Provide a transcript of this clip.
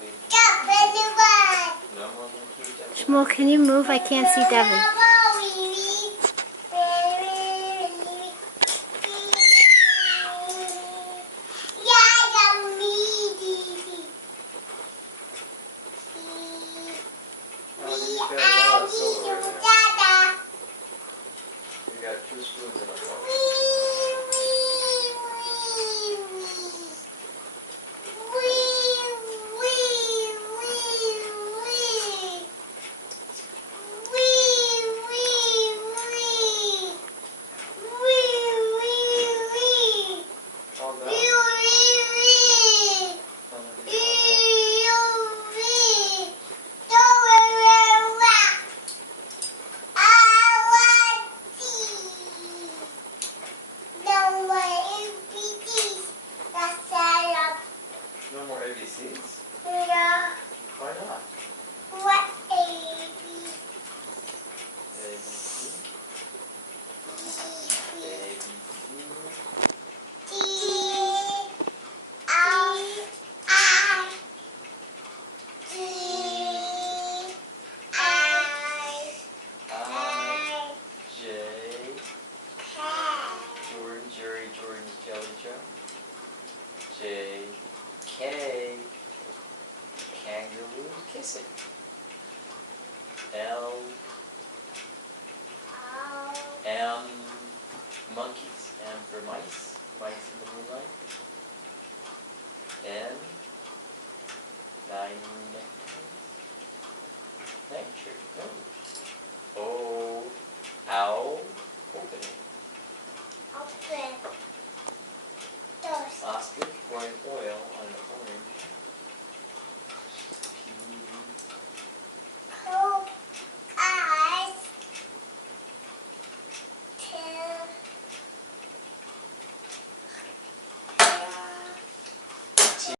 No more monkey jumping. Shmuel, can you move? I can't see Devin. Oh, you got a lot of silverware there. You got 2 spoons in a bowl. All done? No more ABCs? Yeah. Why not? What ABC? ABC. ABC. I, J. Jordan, Jerry, Jordan's Jelly Joe. J. K. Kangaroo kissing. L. M. Monkeys. M for mice. Mice in the moonlight. N.